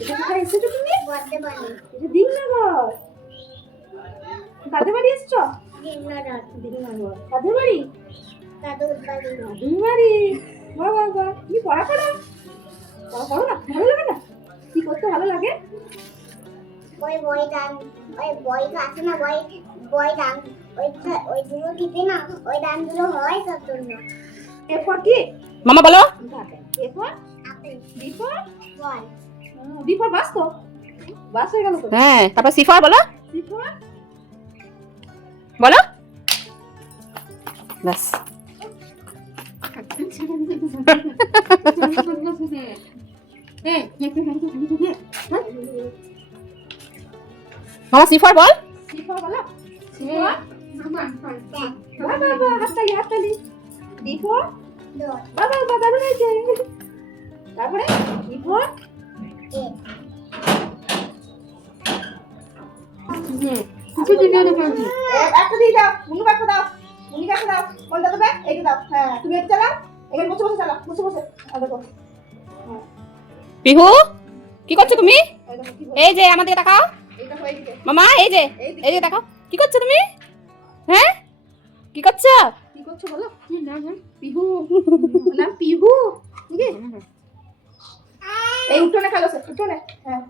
এটা কোথায় এসেছো তুমি? বর্ধমানে। এটা দিননগর। কাদের বাড়ি এসেছো? দিননগর। কাদের বাড়ি? দাদুর বাড়ি। বাবা তুমি পড়া করো? পড়া না? ভালো লাগে না? কি করতে ভালো লাগে? বই গান, বই আছে না, বই গান, ওইগুলো দিতে না, ওই গানগুলো হয় তার জন্য। এরপর কি মামা বলো? এরপর আপেল। বিফোর বল। বিফোর বাস তো? বাস হয়ে গেল তো? হ্যাঁ, তারপর সিফার বলো? সিফোর বলো? বাস। মামা সিফার বল? সিফোর বলো? সিফোর বাবা হাততালি। বিফোর বাবা দারুণ হয়েছে। তারপরে বিফোর একটা দিয়ে দাও, মুনু কাছে দাও, মুনি কাছে দাও, কোনটা দেবে? এইটা দাও। হ্যাঁ তুমি এটা চালাও, এখানে বসে চালাও, বসে দেখো। পিহু কি করছো তুমি? এই যে আমাদের তাকাও মামা, এই যে তাকাও, কি করছো তুমি? হ্যাঁ কি করছো? বলো? পিহু। নাম পিহু। এই উঠোনে খেলো, উঠোনে। হ্যাঁ